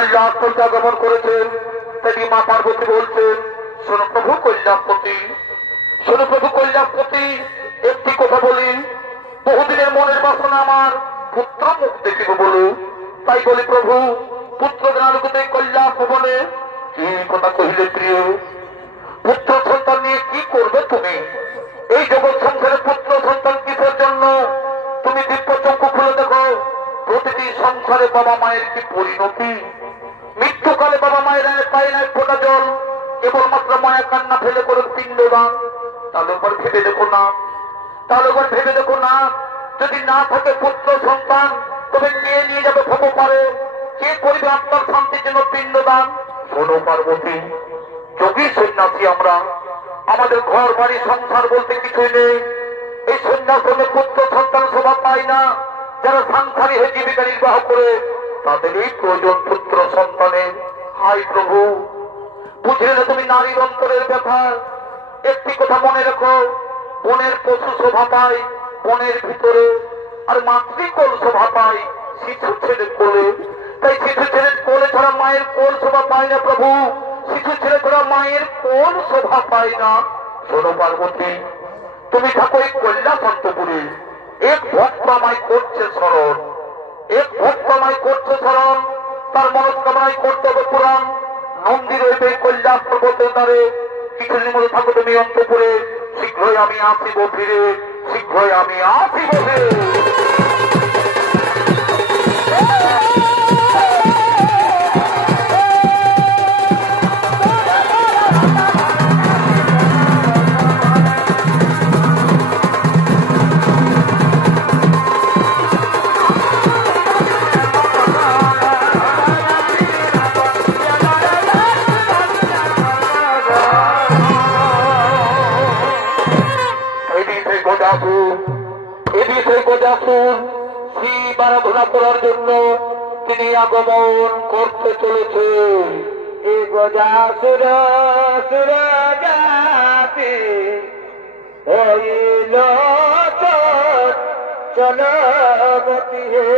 কল্যাণপতি আগমন করেছেন। তিনি মা পার্বতী বলছেন, শোনো প্রভু কল্যাণপতি, শোনো প্রভু কল্যাণপতি, একটি কথা বলি, বহুদিনের মনের বাসনা আমার পুত্র মুখ দেখিব বলো। তাই বলি প্রভু, পুত্র জ্ঞানকে কল্যাণ ভবনে কি কথা কহিলে প্রিয়? পুত্র সন্তান নিয়ে কি করবে তুমি? এই জগৎ সংসারে পুত্র সন্তান কিসের জন্য? তুমি দিব্য চক্ষু খুলে দেখো, প্রতিটি সংসারে বাবা মায়ের কি পরিণতি। মৃত্যুকালে বাবা মায়ের পায় না এক ফোঁটা জল, কেবলমাত্র মায়া কান্না ফেলে করে পিণ্ডদান। তাহলে একবার ভেবে দেখো না, তাহলে একবার ভেবে দেখো না, যদি না থাকে পুত্র সন্তান, তবে কে নিয়ে যাবে ভব পারে? কে করবে আত্মার শান্তির জন্য পিণ্ডদান? শোনো পার্বতী, যোগী সন্ন্যাসী আমরা, আমাদের ঘর বাড়ি সংসার বলতে কিছুই নেই। এই সন্ন্যাসে পুত্র সন্তান শোভা পায় না। যারা সাংসারিক হয়ে জীবিকা নির্বাহ করে, তাদেরই প্রয়োজন পুত্র সন্তানের। হাই প্রভু, বুঝলে না তুমি নারীর অন্তরের ব্যথা? একটি কথা মনে রেখো, বনের পশু শোভা পায় বনের ভিতরে, আর মাতৃকোল শোভা পায় শিশু ছেলের কোলে। তাই শিশু ছেলের কোলে ছাড়া মায়ের কোল শোভা পায় না প্রভু, শিশু ছেলে ছাড়া মায়ের কোল শোভা পায় না। শোনো পার্বতী, তুমি থাকো এই কৈলাসন্তপুরে, এক ভক্ত আমায় করছে স্মরণ, এক ভক্ত আমায় করছে স্মরণ, তার মনস্কামনায় করতে হবে পুরাণ। নন্দী রইবে কৈলাস পর্বতের দ্বারে, কিছুদিন মধ্যে থাকো তুমি অন্তপুরে। শীঘ্রই আমি আসিব ফিরে, শীঘ্রই আমি আসিব ফিরে। শিব আরাধনা করার জন্য তিনি আগমন করতে চলেছে। এ গজাসুর সুর জাতি হইল চলবতী হে,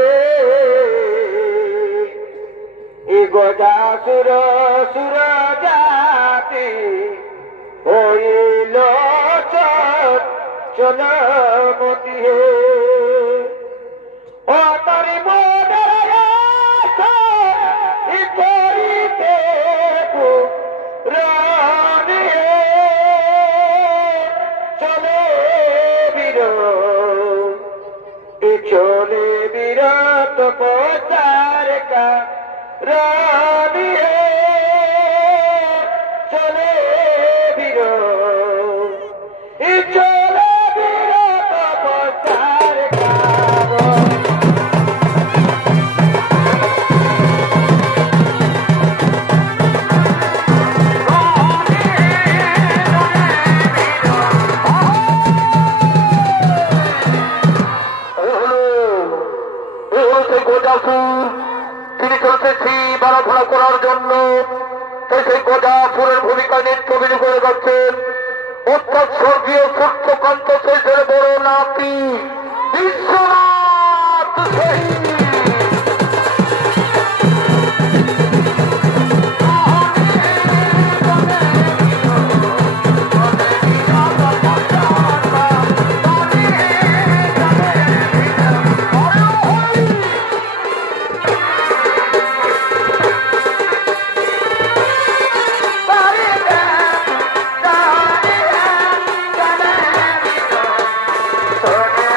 এ গজাসুর সুর জাতি হইল চলবতী হে। ও তারি করিতে রানী চলে বীর, চলে বিরত পচার কা রানী চলে বীর, চলে বিরত পচার কা। তিনি চলছে শিব আরাধনা করার জন্য। সেই গজাসুরের ভূমিকা নৃত্য বিধি করে যাচ্ছেন অর্থাৎ স্বর্গীয় সূর্যকান্ত শেষের বড় নাতি বিশ্বনাথ। Oh,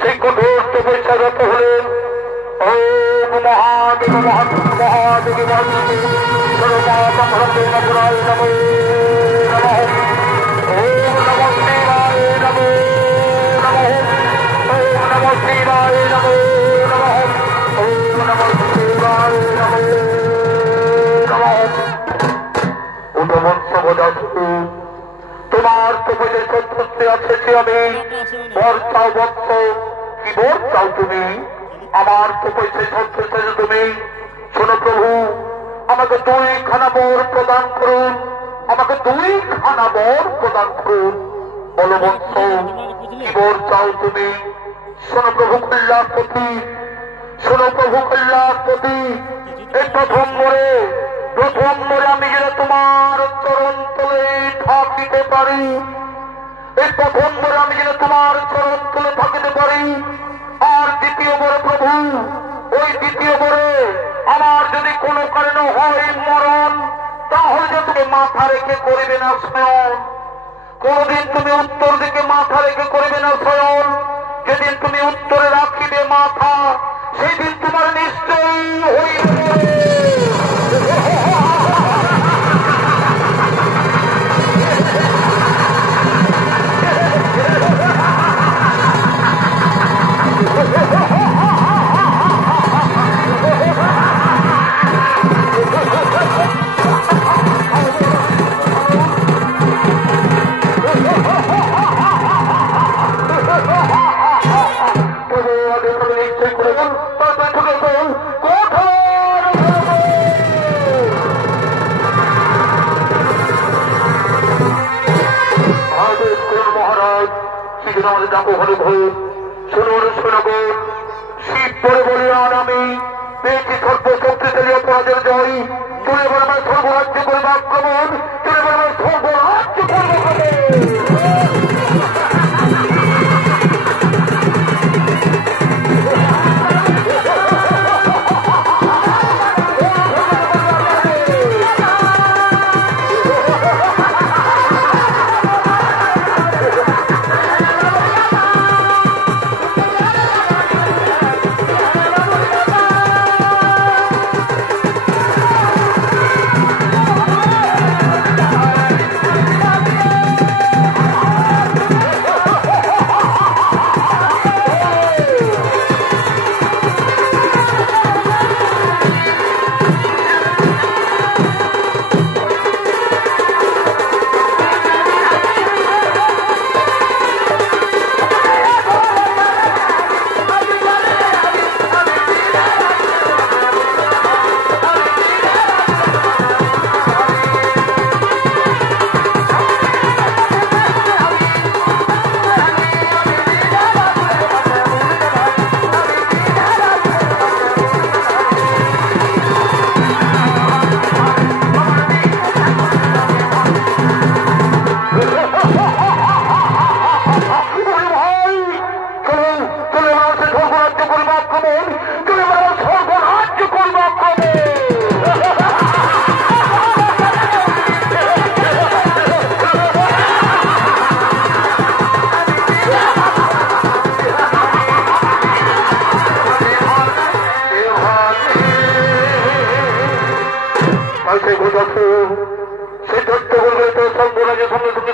সেই কঠোর তপস্যা রত হলেন। ওম মহাদেব মহাদেব মহাদেব মহাদেব সর্বমাতঙ্গরায় নমো নমঃ। ওম নমঃ শিবায় নমো নমঃ। ওম নমঃ শিবায় নমো নমঃ। ওম নমঃ শিবায় নমো নমঃ। উদবংশ বদাসু তোমার তপস্যা সন্তুষ্টি আছে যে আমি বর চাও বৎস, কি বর চাও তুমি? আমার তপস্যা সন্তুষ্ট তুমি। শোনো প্রভু, আমাকে 2খানা বর প্রদান করুন, আমাকে 2খানা বর প্রদান করুন। বলো বৎস, কি বর চাও তুমি? শোনো প্রভু কল্যাণপতি, শোনো প্রভু কল্যাণপতি। এই প্রথম বরে আমি যেন তোমার চরণ তলে থাকিতে পারি। এই প্রথম বরে আমি যেন তোমার চরণ তলে থাকিতে পারি। আর দ্বিতীয় বরে প্রভু, ওই দ্বিতীয় বরে আমার যদি কোনো কারণে হয় মরণ, তাহলে যে তুমি মাথা রেখে করিবে না শয়ন। কোনদিন তুমি উত্তর দিকে মাথা রেখে করবে না শয়ন। যেদিন তুমি উত্তরে রাখিবে মাথা, সেই দিন তোমার নিশ্চয়ই হইবে। শীত পরে বলিয়ান আমি পেয়েছি সর্বশক্তিশালী অপরাধের জয়। তুমি এবার আমার সর্বরাজ্য করবে আক্রমণ, তুমি এবার আমার সর্বরাজ্য করবে।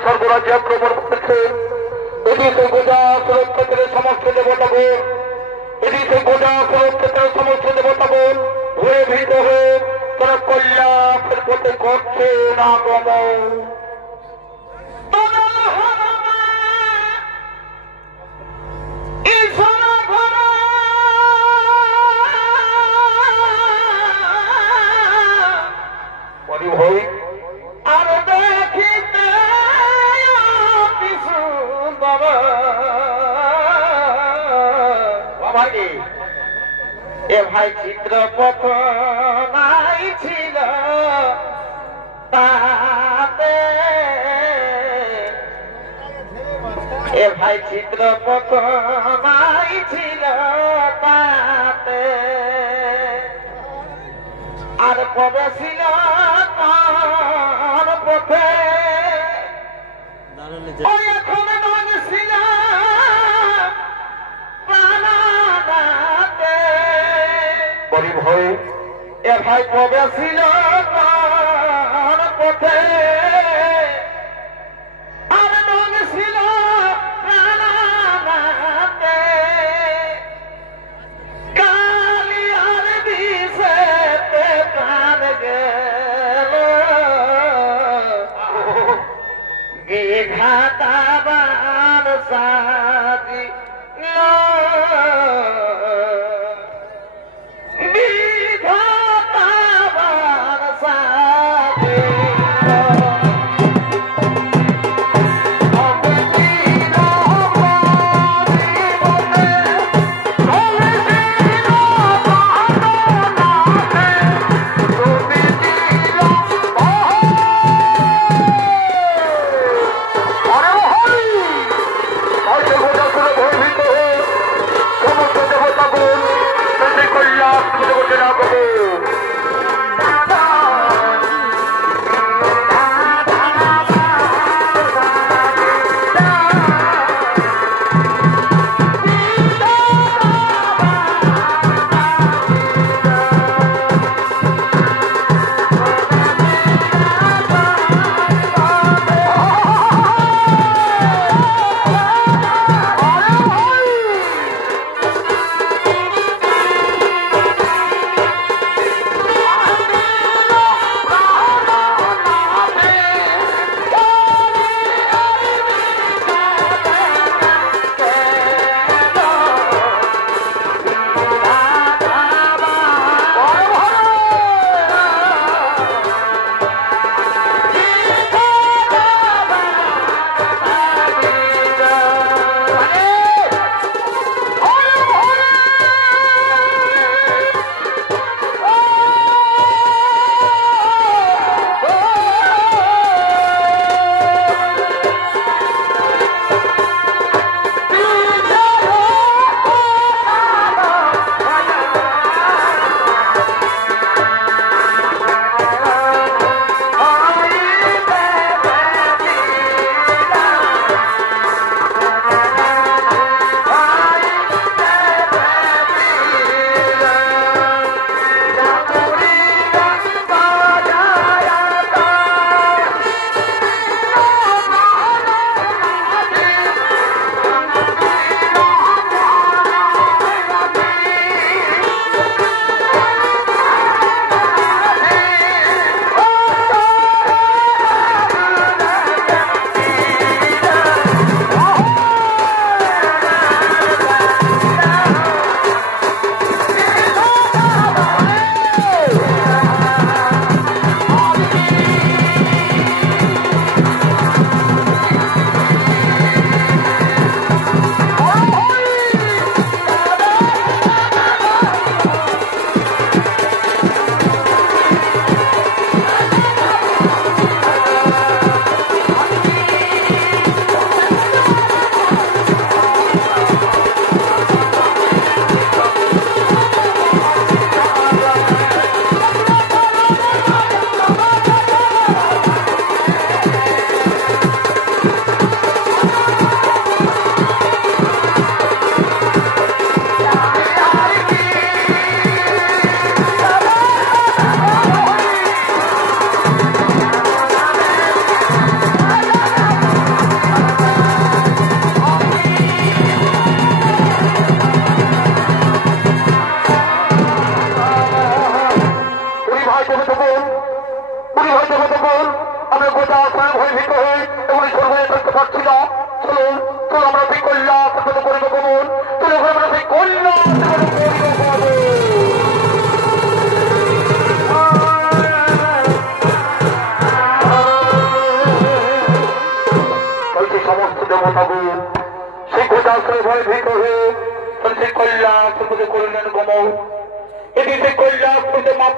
সর্বরাজ্যে আক্রমণ করছে। এদিকে গোজা সুরক্ষা করে সমস্ত দেবতাগণ, এদিকে গোজা সুরক্ষা করে সমস্ত দেবতাগণ ভয়ে ভীত হয়ে তারা কল্যাণের পথে করছে না গমন। এ ভাই চিত্রপথ নাই ছিল তাতে, এ ভাই চিত্রপথ নাই ছিল তাতে, আর কবে ছিল তার পথে এখন ছিল হয়ে এ ভাই কবে ছিল তার পথে আর রঙ ছিল প্রাণাতে কালিয়ার বিষেতে প্রাণ গেল বিধাতাবার সাথী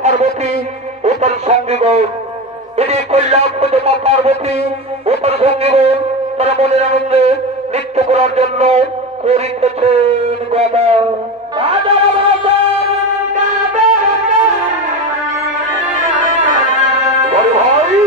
पार्वती ऊपर संगीगण इन्हीं कल्याणपद मा पार्वती ऊपर संगीगण तारा मনের আনন্দে নৃত্য করার জন্য করিতেছেন গানা ভাই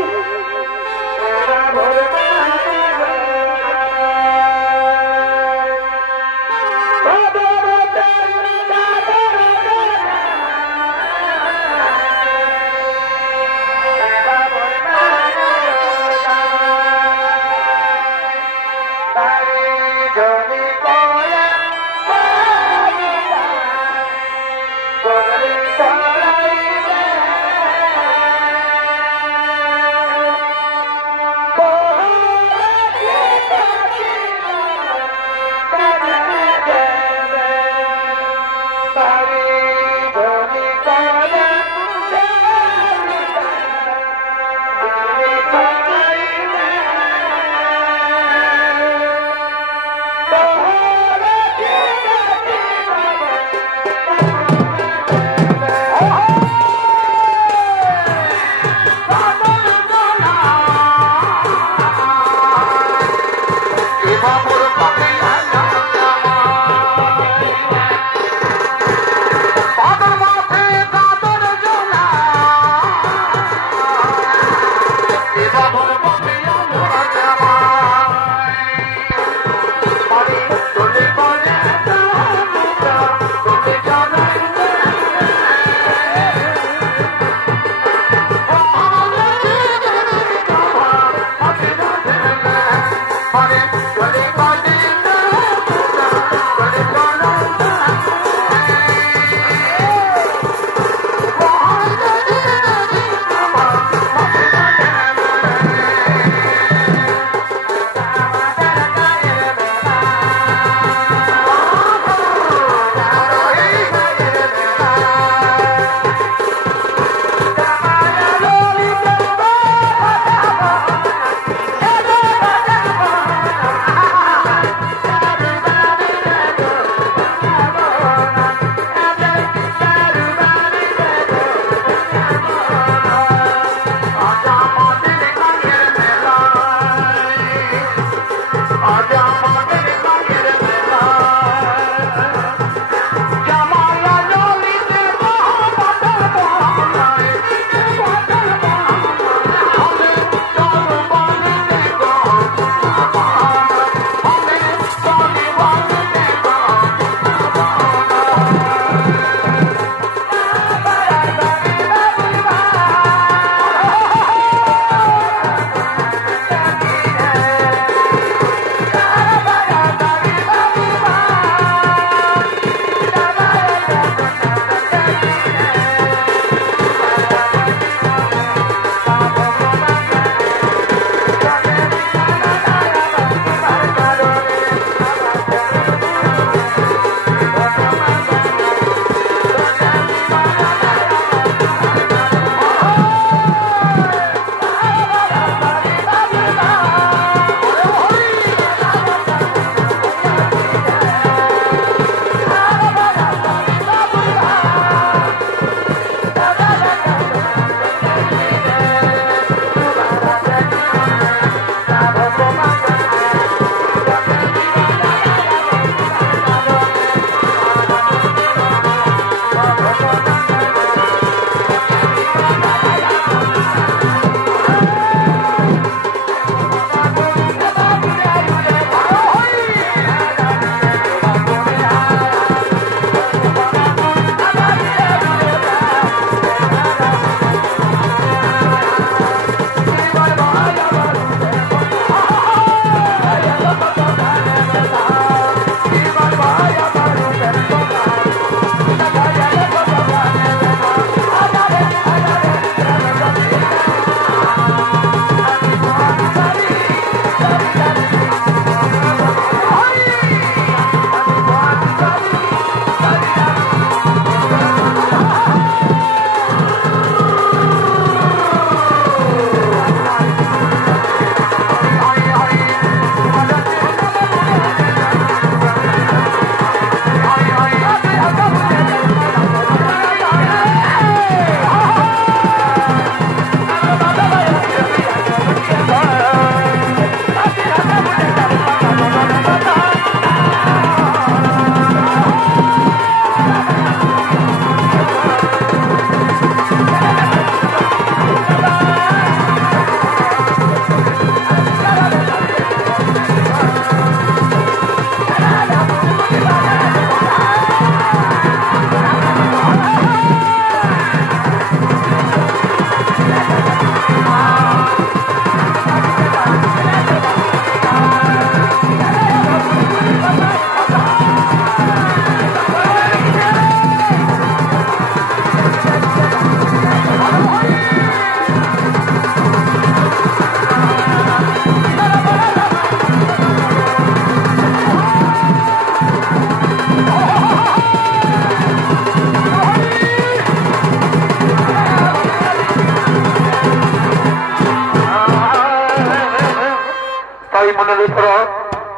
মনোনীতরা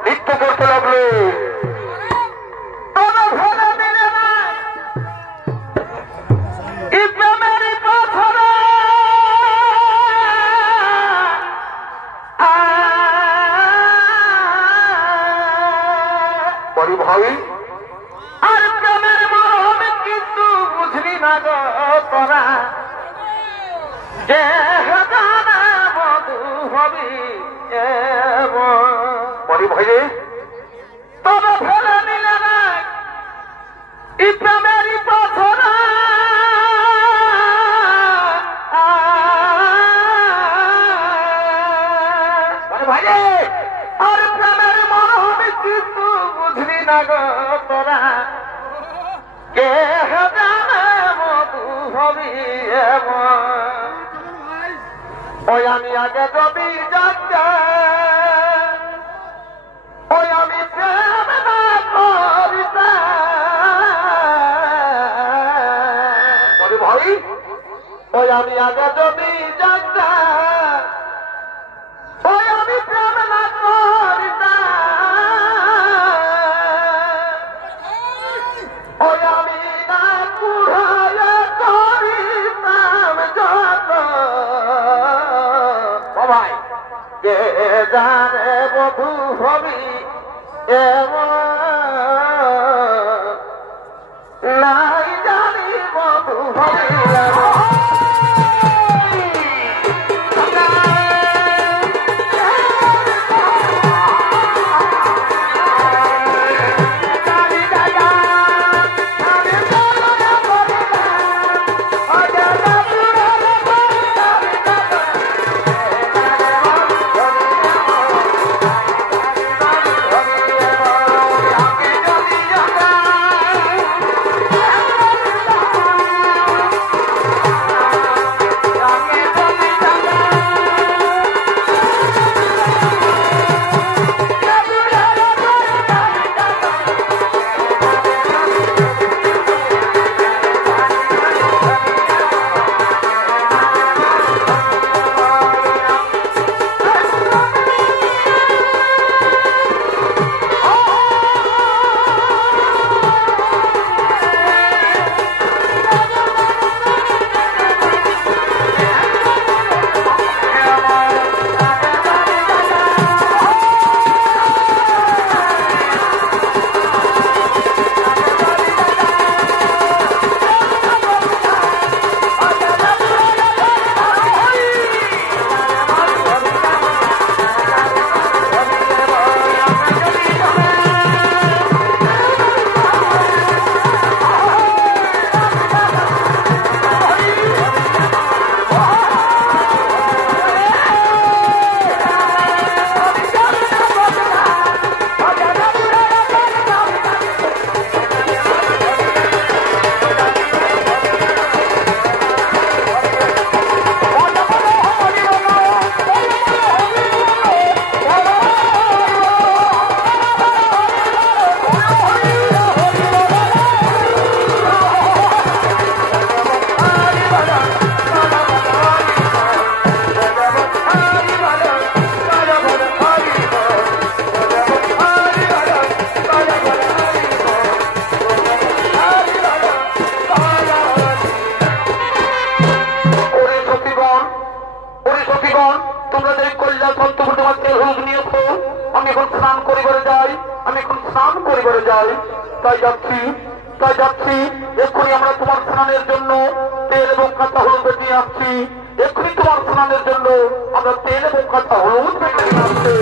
নৃত্য করতে লাগলো। ভাই আর প্রেমের মরম কিন্তু বুঝলি না গো তোরা, যে জানা বধু হবি বড়ি ভাই রে, তবে ফেলে নিলে না ই প্রেমেরই পাথরা। ভাই রে, আর প্রেমের মরম কিন্তু বুঝলি না গো না কে জানে মধু হবি ওই আমি আগে যদি যাচ্ছে ওই আমি প্রেম না করিতে ভাই ওই আমি আগে যদি যাচ্ছে ওই আমি প্রেম না করিতে ওই আমি না কুড়ায় করিতাম যত ভাই কে জানে বধু হবি এমন নাই জানি বধু হবি তাই যাচ্ছি এক্ষুনি আমরা তোমার স্নানের জন্য তেল এবং কাঁচা হলুদ নিয়ে আসছি এক্ষুনি তোমার স্নানের জন্য আমরা তেল এবং কাঁচা হলুদ নিয়ে আসছি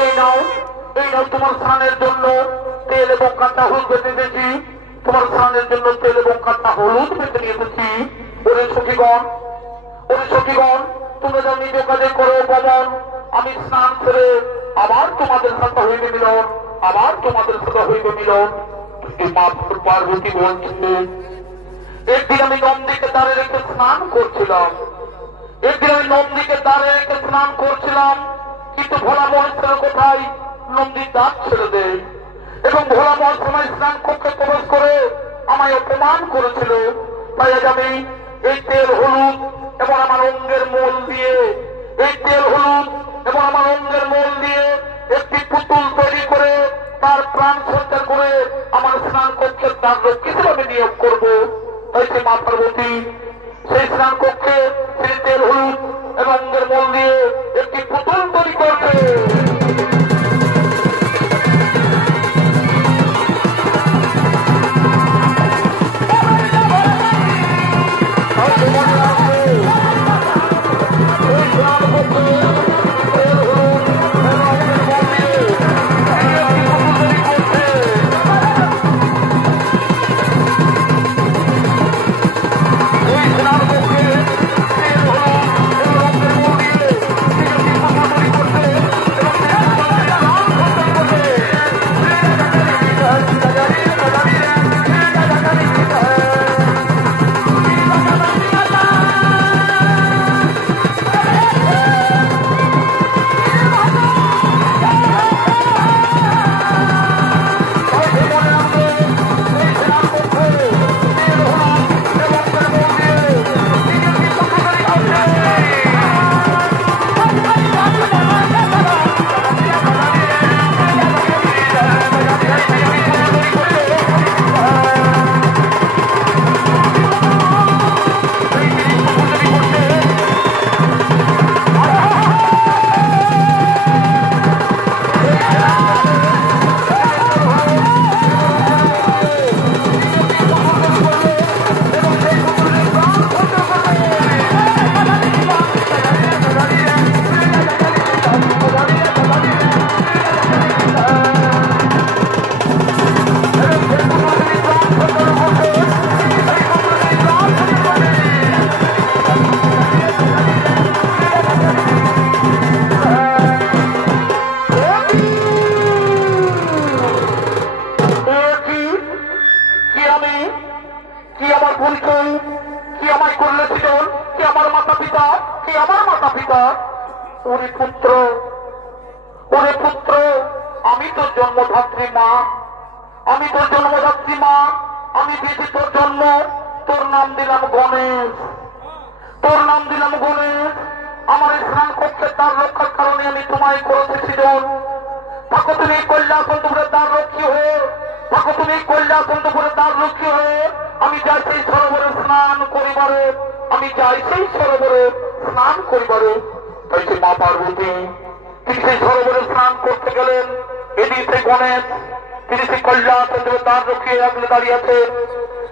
এই নাও তোমার স্নানের জন্য তেল এবং কাঁচা হলুদ বেঁধে দিয়েছি তোমার স্নানের জন্য তেল এবং কাঁচা হলুদ বেঁধে নিয়ে এসেছি ওরে সখীগণ তোমরা যা নিজ কাজে করো পবন আমি স্নান করে আবার তোমাদের সাথে হইবে মিলন পার্বতী বলছিলেন একদিন আমি নন্দীকে দ্বারে রেখে স্নান করছিলাম কিন্তু ভোলা মহেশ্বর কোথায় নন্দীর দাঁত ছেড়ে দেয় এবং ভোলা মহেশ্বর স্নান কক্ষে প্রবেশ করে আমায় অপমান করেছিল তাই আজ আমি এই তেল হলুদ এবং আমার অঙ্গের মোল দিয়ে একটি পুতুল তৈরি করে তার প্রাণ সঞ্চার করে আমার স্নান কক্ষের দ্বার রক্ষিত আমি নিয়োগ করবো তাই সে মা পার্বতী সেই স্নান কক্ষে সেই তেল হলুদ এবং অঙ্গের মোল দিয়ে একটি পুতুল তৈরি করবে ওরে পুত্র, ওরে পুত্র, আমি তোর জন্মধাত্রী মা, আমি তোর জন্মদাত্রী মা, আমি দিয়েছি তোর জন্ম, তোর নাম দিলাম গণেশ, তোর নাম দিলাম গণেশ। আমার স্নান কক্ষের দ্বার রক্ষার কারণে আমি তোমায় করেছি সৃজন। থাকো তুমি কৈলাসন্তপুরের দ্বার রক্ষী হয়ে, থাকো তুমি কৈলাসন্তপুরের দ্বার রক্ষী হয়ে। আমি যাই সেই সরোবরে স্নান করিবারে, আমি যাই সেই সরোবরে স্নান করিবারে। তাই সে মা পার্বতী তিনি সেই সরোবরে স্নান করতে গেলেন। এদিকে সেই গণেশ তিনি সেই কৈলাসন্তপুরের দ্বার রক্ষী আগলে দাঁড়িয়ে আছেন।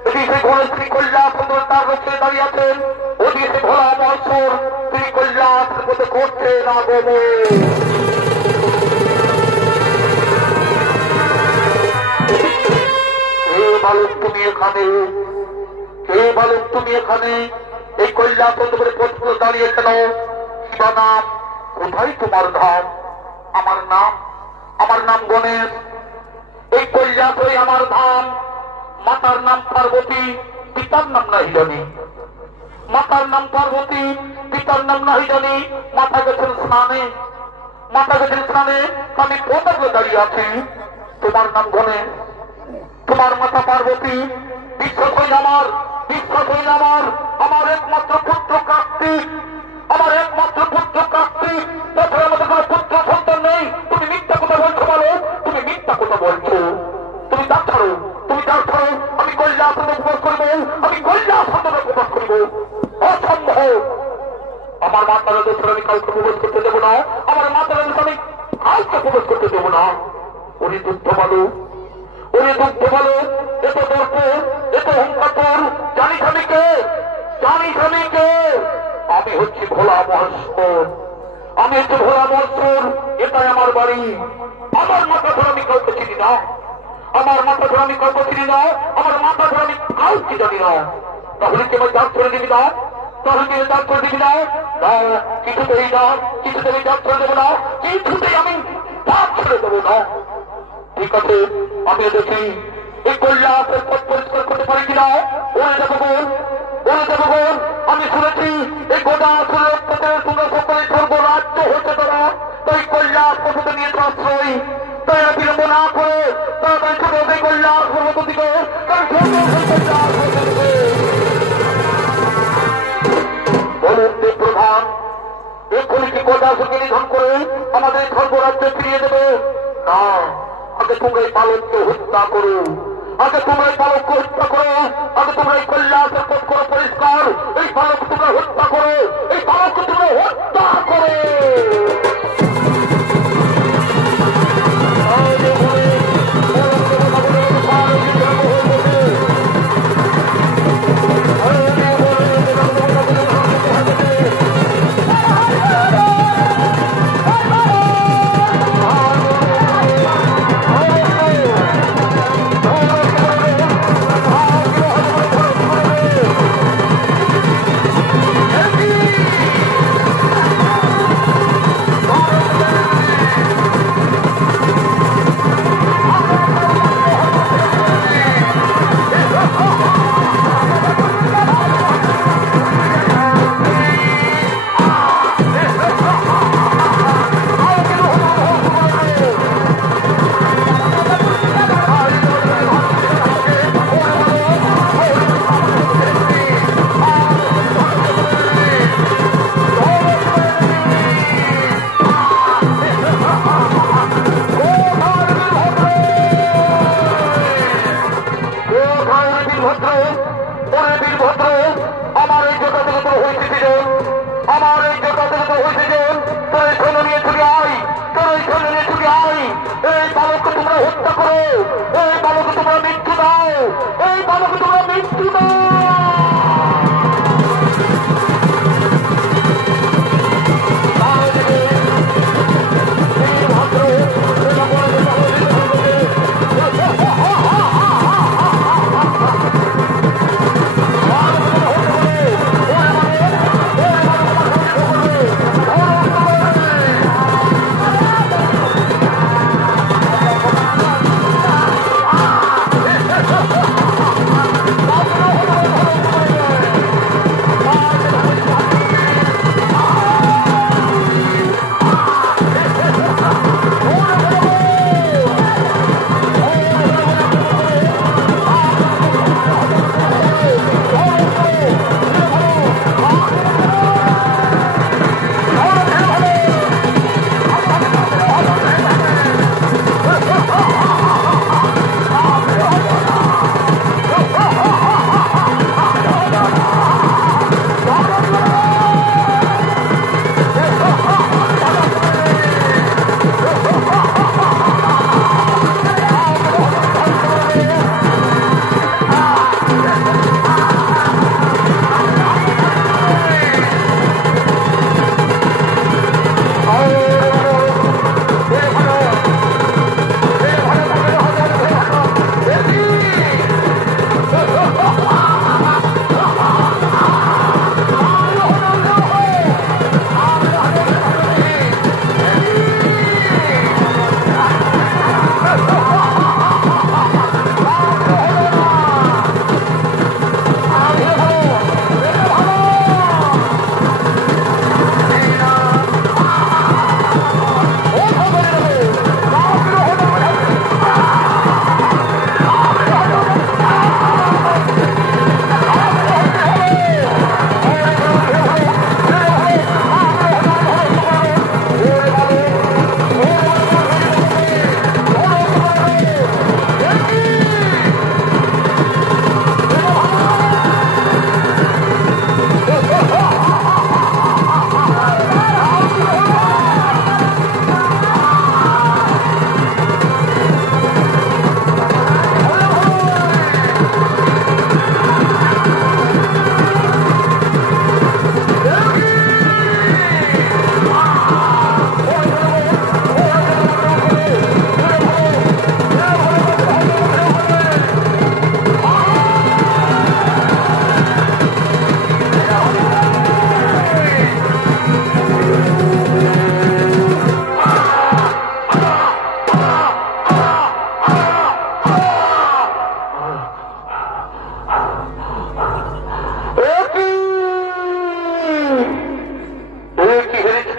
এদিকে সেই গণেশ শ্রী কৈলাসন্তপুরের দ্বার রক্ষী দাঁড়িয়ে আছেন। ওদিকে সেই ভোলা মহেশ্বর তিনি কৈলাস করছেন আগমন। বালক তুমি এখানে, কে বালক তুমি এখানে? এই কৈলাসন্তপুরে পথ দাঁড়িয়ে কেন? কিবা নাম? কোথায় তোমার ধাম? আমার নাম গণেশ। এই কৈলাসই আমার ধাম। মাতার নাম পার্বতী, পিতার নাম নাহি জানি। মাতার নাম পার্বতী, পিতার নাম নাহি জানি। মাতা গেছেন স্নানে, মাতা গেছেন স্নানে, আমি পথে দাঁড়িয়ে আছি। তোমার নাম গণেশ, তোমার মাতা পার্বতী। বিশ্বাস হইল আমার, বিশ্বাস হইল আমার। আমার একমাত্র পুত্র কার্তিক, আমার একমাত্র পুত্র কার্তিক। তাছাড়া আমাদের কোনো পুত্র সন্তান নেই। তুমি মিথ্যা কথা বলছো বলো, তুমি মিথ্যা কথা বলছো। তুমি তার ছাড়ো, তুমি তার ছাড়ো। আমি কৈলাসন্তরে প্রবেশ করিব, আমি কৈলাসন্তরে প্রবেশ করিব। অসম্ভব। আমার মাতার দেশে আমি কাউকে প্রবেশ করতে দেবো না, আমার মাতার দেশে আমি কাউকে প্রবেশ করতে দেবো না। উনি দুঃখ বলো, উনি দুঃখ বলো, এত দর্প, এত অহংকার। জানিস আমি কে? জানিস আমি কে? আমি হচ্ছি ভোলা মহেশ্বর, আমি হচ্ছি ভোলা মহেশ্বর। এটাই আমার বাড়ি। আমার মাথা ধরে আমি কাউকে চিনি না, আমার মাথা ধরে আমি কাউকে চিনি না, আমার মাথা ধরে আমি কাউকে জানি না। তাহলে কি আমার দাঁত ছেড়ে দিবি না? তাহলে কি দাঁত ছেড়ে দিবি না? কিছুতেই না, কিছুতেই দাঁত ছেড়ে দেবো না, কিছুতেই আমি দাঁত ছেড়ে দেবো না। ঠিক আছে, আমি দেখি এই কৈলাসের পথ পরিষ্কার করতে পারি কিনা। ওরে দেবগণ, ওরে দেবগণ, আমি শুনেছি এই গোটা আসলে তোমরা সকলে স্বর্গরাজ্য হতে পারো। তাই কৈলাস পথে নিয়ে আশ্রয়, তাই বিলম্ব না করে তাড়াতাড়ি ছোট সেই কৈলাস পর্বত দিকে, তাই বলুন দেব প্রধান, এক্ষুনি কি কৈলাসকে নিধন করে আমাদের স্বর্গরাজ্য ফিরিয়ে দেবে? না, আগে তোমরা এই বালককে হত্যা করো, আগে তোমরা এই বালককে হত্যা করো, আগে তোমরা এই কৈলাসের পথ করো পরিষ্কার। এই বালককে তোমরা হত্যা করো, এই বালককে তোমরা হত্যা করো।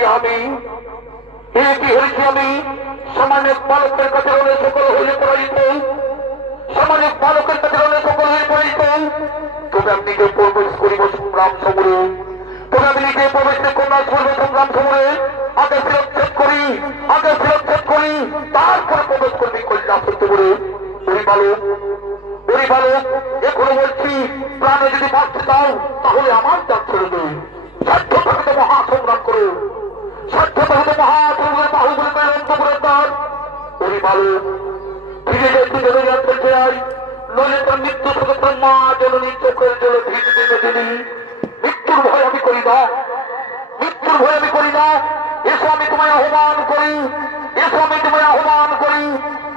আমি কি হয়েছি আমি সামাজিক বালকের কাছে রলে সকল হইলে পড়াইত সামাজিক বালকের কাছে রলে সকল হয়ে পড়াইত তবে আমি নিজে প্রবেশ করিব সংগ্রাম সমরে তবে আমি নিজে প্রবেশ কন্যা করব সংগ্রাম সমরে আগে শিরচ্ছেদ করি তারপরে প্রবেশ করবি কল্যাণ সত্য করে ওই বালক এখনো বলছি প্রাণে যদি বাঁচতে চাও তাহলে আমার চাপ ছেড়ে দেবে সাধ্য থাকতে মহাসংগ্রাম করো সাধ্য থাকতে মহাসংগ্রাম বাহুগুলি অন্তপুরের দ্বার ওই বালক ফিরে যেতে জেনে যাচ্ছে চাই নইলে তার মৃত্যু থেকে তোর মা জননী চোখের জলে ভিজতে দিনি মৃত্যুর ভয় আমি করি না এসো আমি তোমায় আহ্বান করি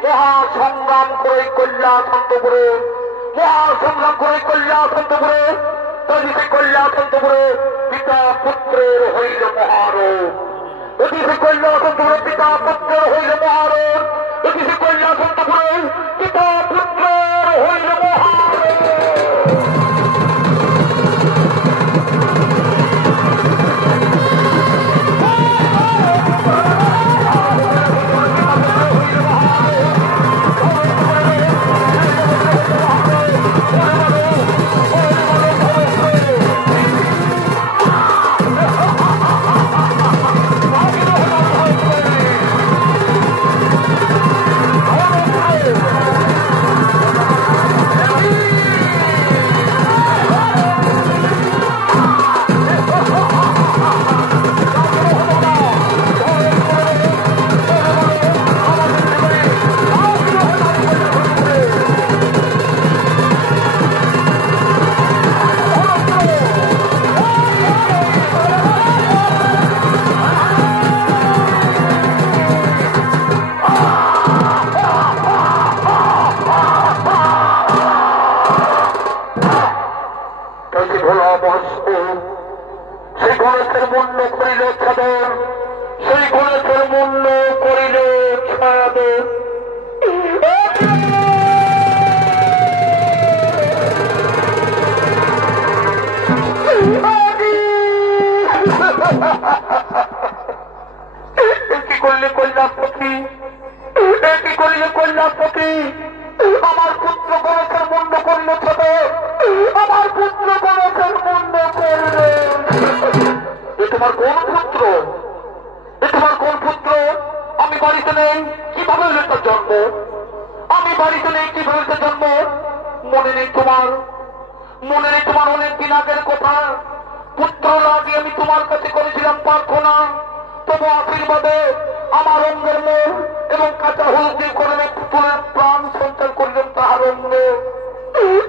মহাসংগ্রাম করে কল্যাণন্তপুরে কল্যাণন্তপুরে পিতা পুত্রের হইল মহারোগ কল্যাণন্তপুরে পিতা পুত্রের হইল মহারোগ কল্যাণন্তপুরে পিতা পুত্রের হইল মহারোগ আমার পুত্র গণেশের মুন্ড করল ছোট আমার পুত্র গণেশের মুন্ড করল তোমার কোন পুত্র আমি বাড়িতে নেই কিভাবে হইল তার জন্ম মনে নেই তোমার অনেকদিন আগের কথা পুত্র লাগে আমি তোমার কাছে করেছিলাম প্রার্থনা তবু আশীর্বাদে আমার অঙ্গের মন এবং কাঁচা হলুদ করে পুত্রের প্রাণ সঞ্চার করলেন তাহার অঙ্গ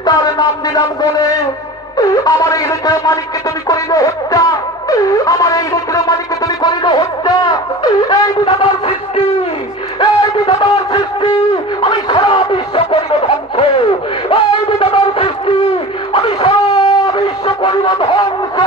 তার নাম দিলাম বলে আমার এই রোগের মালিককে তুমি করিল হত্যা এই বিধাতার সৃষ্টি আমি সারা বিশ্ব করিব ধ্বংস এই বিধাতার সৃষ্টি আমি সারা বিশ্ব করিব ধ্বংস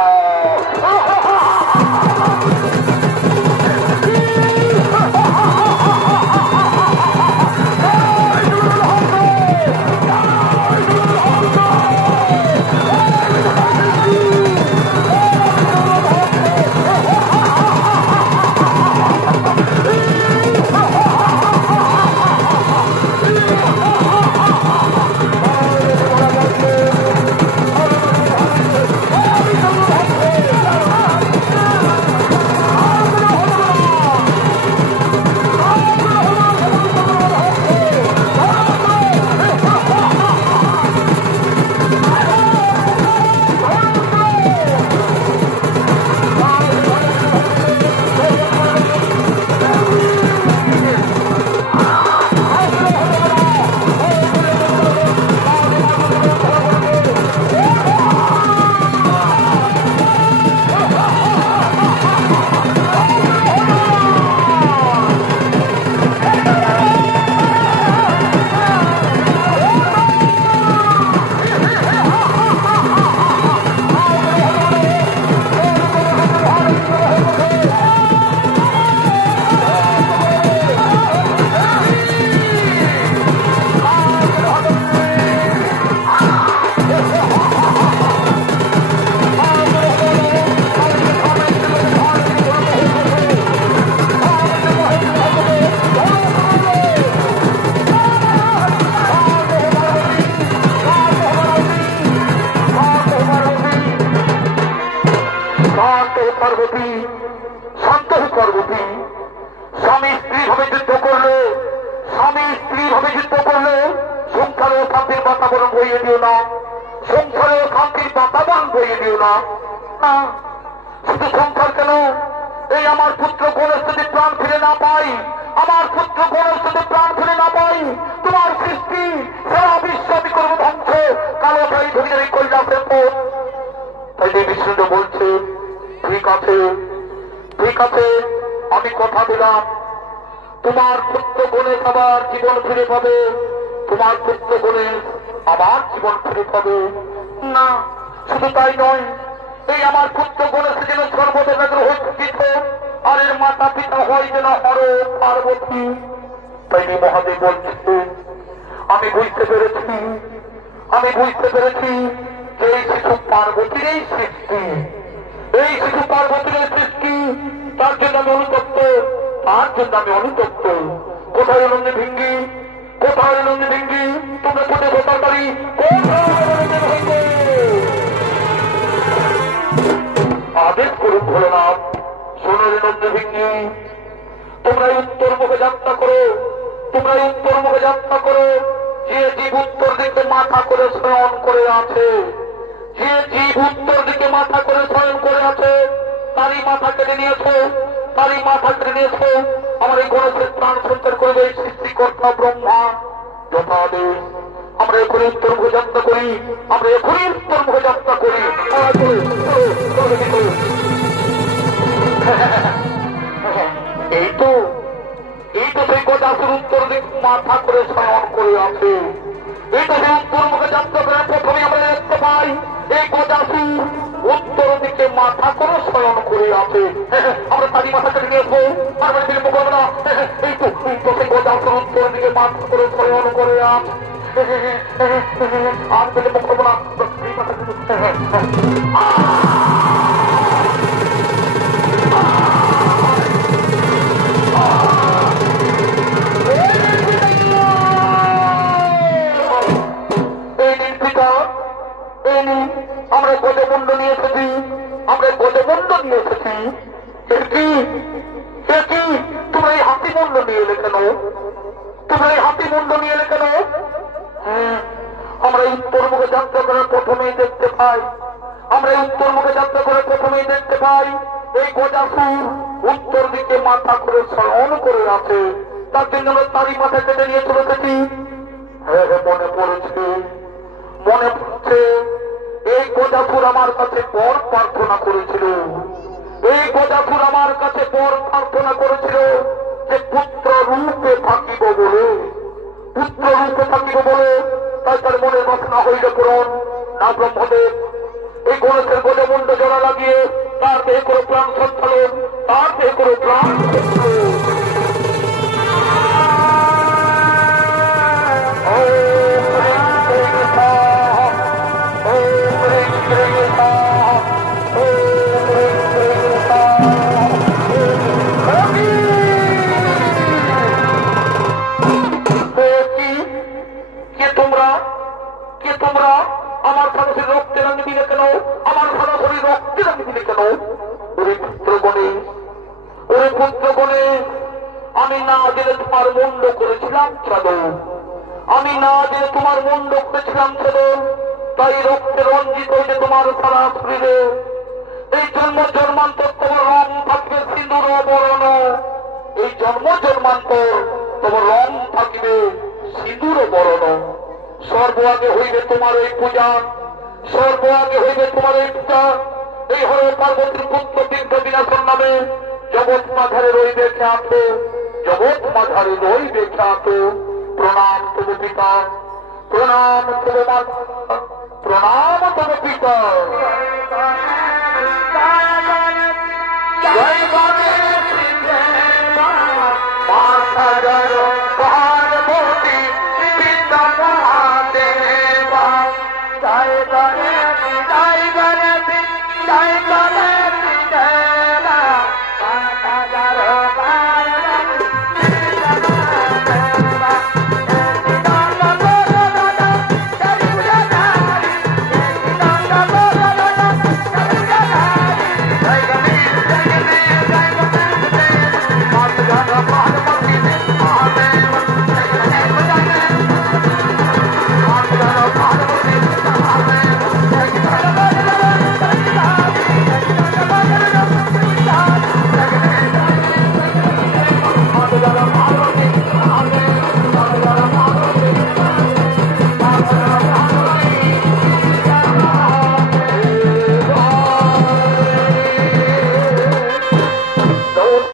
পার্বতী স্বামী স্ত্রী ভাবে যুদ্ধ করলে, স্বামী স্ত্রী ভাবে যুদ্ধ করলে সংসারে শান্তির বাতাবরণ বইয়ে দিও না, সংসারে শান্তির বাতাবরণ বইয়ে দিও না। শুধু সংসার কেন, এই আমার পুত্র গণেশ যদি প্রাণ ফিরে না পাই, আমার পুত্র গণেশ যদি প্রাণ ফিরে না পাই, তোমার সৃষ্টি সারা বিশ্ব আমি করবো ধ্বংস, কালো ভাই ধরে এই কৈলাসের পথ। তাই বিষ্ণু বলছে ঠিক আছে, ঠিক আছে, আমি কথা দিলাম তোমার পুত্র গণেশ আবার জীবন ফিরে পাবে, তোমার পুত্র গণেশ আবার জীবন ফিরে পাবে। না শুধু তাই নয়, এই আমার পুত্র গণেশ যেন সর্বদেবের হস্তিত, আর এর মাতা পিতা হয় যেন হর পার্বতী। তাই মহাদেব বলছে আমি বুঝতে পেরেছি, আমি বুঝতে পেরেছি যে এই শিশু পার্বতীর এই সৃষ্টি, এই শিশু পার্বতীর সৃষ্টি, তার জন্য আমি অনুতপ্ত, তার জন্য আমি অনুতপ্ত। কোথায় নন্দী ভিঙ্গি, কোথায় নন্দী ভিঙ্গি, তোমরা কোথায় কোথাও পারি, আদেশ করুন ভোলেনাথ। শোনো রে নন্দী ভিঙ্গি, তোমরা উত্তর মুখে যাত্রা করো, তোমরা উত্তর মুখে যাত্রা করো। যে জীব উত্তর দিকে মাথা করে শয়ন করে আছে, যে জীব উত্তর দিকে মাথা করে শয়ন করে আছে, তারই মাথা কেটে নিয়েছো, তারই মাথা কেটে নিয়েছো। আমার এই গণেশের প্রাণ সঞ্চার করবে সৃষ্টিকর্তা ব্রহ্মা যথাদেশ। আমরা এখনই উত্তর মুখে যাত্রা করি, আমরা এখনই উত্তর মুখে যাত্রা করি। এই তো সেই গজাসুর উত্তর দিক মাথা করে শয়ন করে আছে, এই তো সেই উত্তর মুখে যাত্রা করে প্রথমে আমরা দেখতে পাই এই গজাসুর উত্তর দিকে মাথা করে শয়ন করে আছে। আমরা তারই মাথা কেটে নিয়ে আসবো, আর বিলম্ব করবো না। এই তো সেই গজাসুর উত্তর দিকে মাথা করে শয়ন করে আছে, আর বিলম্ব করবো না। আমরা গজমুণ্ড নিয়ে এসেছি, আমরা গজমুণ্ড নিয়ে এসেছি। তোমরা এই হাতিমুণ্ড নিয়ে এলে কেন, তোমরা এই হাতিমুণ্ড নিয়ে এলে কেন? আমরা উত্তর মুখে যাত্রা করে প্রথমেই দেখতে পাই, আমরা উত্তর মুখে যাত্রা করে প্রথমেই দেখতে পাই এই গজাসুর উত্তর দিকে মাথা করে শয়ন করে আছে। তার জন্য আমরা তারই মাথা কেটে নিয়ে চলে এসেছি। হ্যাঁ মনে পড়েছে, মনে পড়ছে এই গজাসুর আমার কাছে বর প্রার্থনা করেছিল, এই গজাসুর আমার কাছে বর প্রার্থনা করেছিল যে পুত্র রূপে থাকিব বলে, পুত্র রূপে থাকিব বলে। তাই তার মনের বাসনা হইল পূরণ না। ব্রহ্মদেব এই গণেশের গজমুণ্ড জোড়া লাগিয়ে তার দেহে করে প্রাণ সঞ্চালন, তার দেহে করে প্রাণ আমার সরাসরি রক্তে রাঙি দিলে কেন, আমার সরাসরি রক্তে রাঙি দিলে কেন? ওরে পুত্রগণে, ওরে পুত্রগণে, আমি না জেনে তোমার মুন্ড করেছিলাম চাদর, আমি না জেনে তোমার মুন্ড করেছিলাম চাদর। তাই রক্তে রঞ্জিত হয়েছে তোমার সারা শরীরে। এই জন্ম জন্মান্তর তোমার রং থাকবে সিঁদুর বরণ, এই জন্ম জন্মান্তর তোমার রং থাকবে সিঁদুর বরণ। সর্ব আগে হইবে তোমার এই পূজা, সর্ব আগে হইবে তোমার এই পূজা। এই হরে পার্বতীর পুত্র তীর্থ বিনাশন নামে জগৎ মাঝারে রইবে খ্যাত, জগৎ মাঝারে রইবে খ্যাত। প্রণাম তব পিতা, প্রণাম তব মাতা, প্রণাম তব পিতা। জয় বাবা।